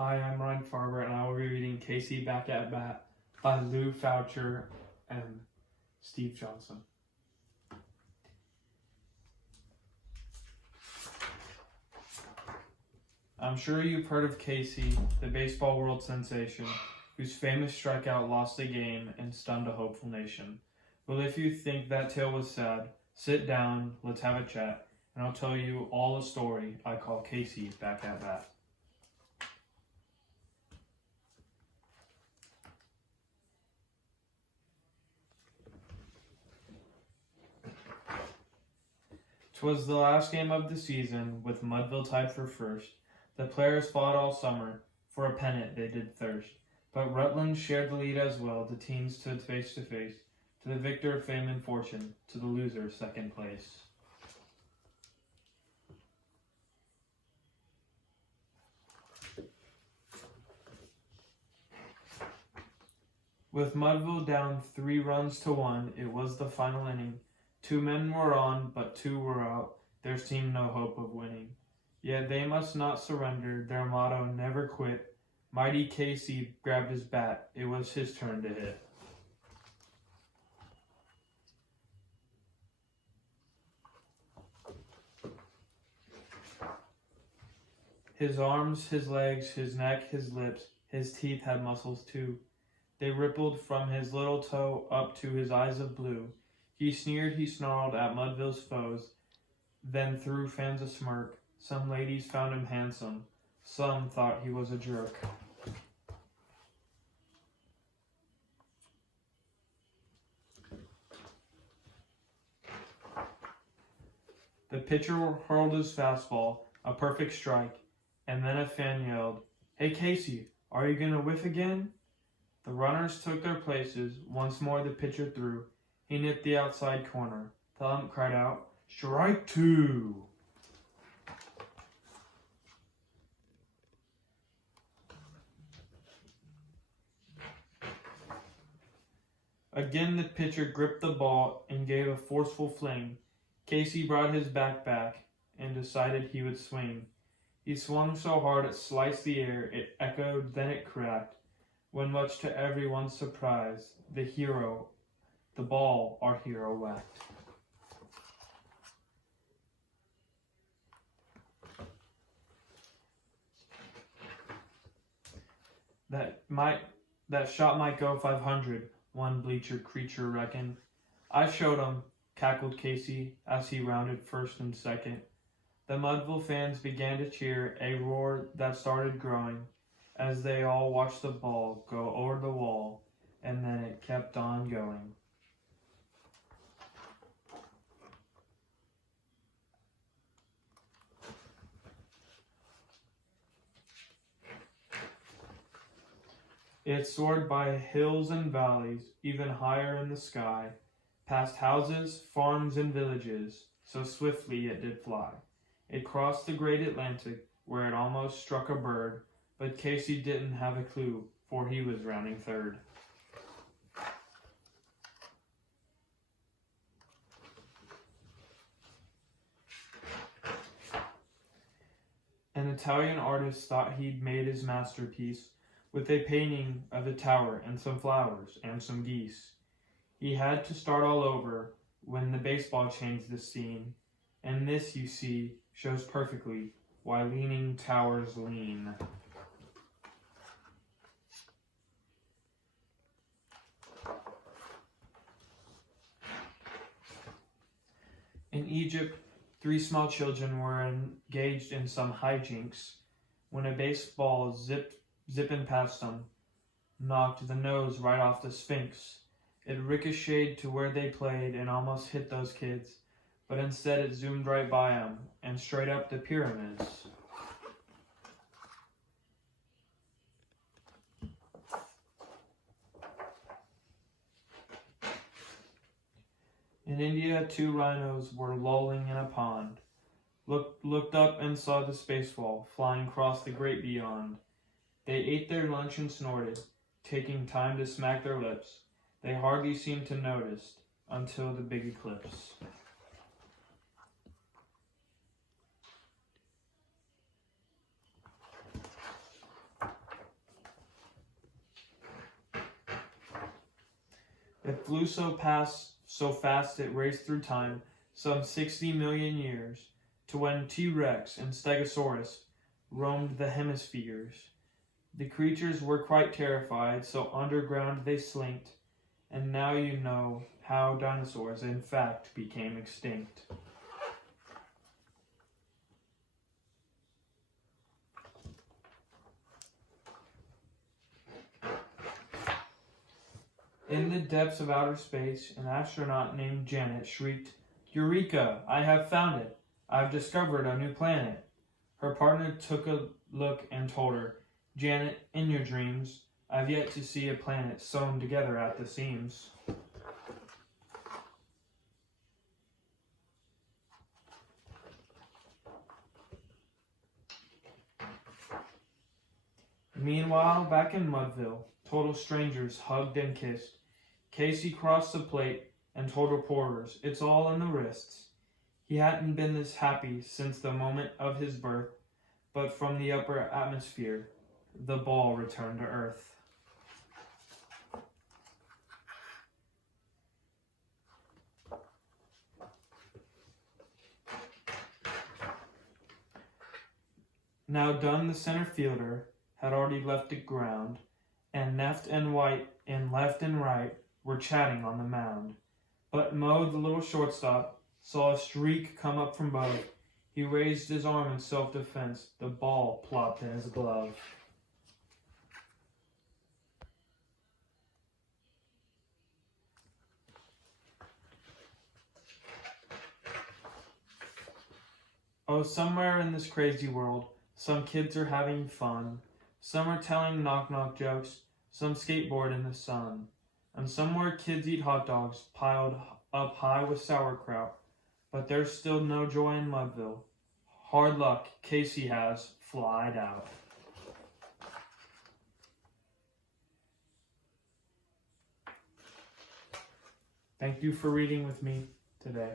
Hi, I'm Ryne and I will be reading Casey Back at Bat by Lou Foucher and Steve Johnson. I'm sure you've heard of Casey, the baseball world sensation, whose famous strikeout lost the game and stunned a hopeful nation. Well, if you think that tale was sad, sit down, let's have a chat, and I'll tell you all the story I call Casey Back at Bat. "'Twas the last game of the season, with Mudville tied for first. The players fought all summer, for a pennant they did thirst. But Rutland shared the lead as well, the teams stood face to face. To the victor fame and fortune, to the loser second place. With Mudville down 3-1, it was the final inning. 2 men were on, but 2 were out. There seemed no hope of winning. Yet they must not surrender, their motto, never quit. Mighty Casey grabbed his bat, it was his turn to hit. His arms, his legs, his neck, his lips, his teeth had muscles too. They rippled from his little toe up to his eyes of blue. He sneered, he snarled at Mudville's foes, then threw fans a smirk. Some ladies found him handsome, some thought he was a jerk. The pitcher hurled his fastball, a perfect strike, and then a fan yelled, "Hey Casey, are you gonna whiff again?" The runners took their places. Once more the pitcher threw. He nipped the outside corner. The ump cried out, "Strike 2!" Again the pitcher gripped the ball and gave a forceful fling. Casey brought his bat back and decided he would swing. He swung so hard it sliced the air, it echoed, then it cracked. When much to everyone's surprise, the ball our hero whacked. That shot might go 500, one bleacher creature reckoned. "I showed 'em," cackled Casey as he rounded first and second. The Mudville fans began to cheer, a roar that started growing as they all watched the ball go over the wall, and then it kept on going. It soared by hills and valleys, even higher in the sky, past houses, farms, and villages, so swiftly it did fly. It crossed the great Atlantic, where it almost struck a bird, but Casey didn't have a clue, for he was rounding third. An Italian artist thought he'd made his masterpiece, with a painting of a tower and some flowers and some geese. He had to start all over when the baseball changed the scene, and this, you see, shows perfectly why leaning towers lean. In Egypt, 3 small children were engaged in some hijinks when a baseball zipping past them knocked the nose right off the Sphinx. It ricocheted to where they played and almost hit those kids, but instead it zoomed right by them and straight up the pyramids. In India, 2 rhinos were lolling in a pond, looked up and saw the spacewall flying across the great beyond. They ate their lunch and snorted, taking time to smack their lips. They hardly seemed to notice until the big eclipse. It flew so fast it raced through time, some 60 million years, to when T-Rex and Stegosaurus roamed the hemispheres. The creatures were quite terrified, so underground they slinked, and now you know how dinosaurs in fact became extinct. In the depths of outer space, an astronaut named Janet shrieked, "Eureka! I have found it! I've discovered a new planet!" Her partner took a look and told her, "Janet, in your dreams, I've yet to see a planet sewn together at the seams." Meanwhile, back in Mudville, total strangers hugged and kissed. Casey crossed the plate and told reporters, "It's all in the wrists." He hadn't been this happy since the moment of his birth, but from the upper atmosphere, the ball returned to Earth. Now Dunn, the center fielder, had already left the ground, and Neft and White in left and right were chatting on the mound. But Mo, the little shortstop, saw a streak come up from both. He raised his arm in self-defense. The ball plopped in his glove. Oh, somewhere in this crazy world, some kids are having fun. Some are telling knock-knock jokes. Some skateboard in the sun. And somewhere kids eat hot dogs piled up high with sauerkraut. But there's still no joy in Mudville. Hard luck, Casey has flied out. Thank you for reading with me today.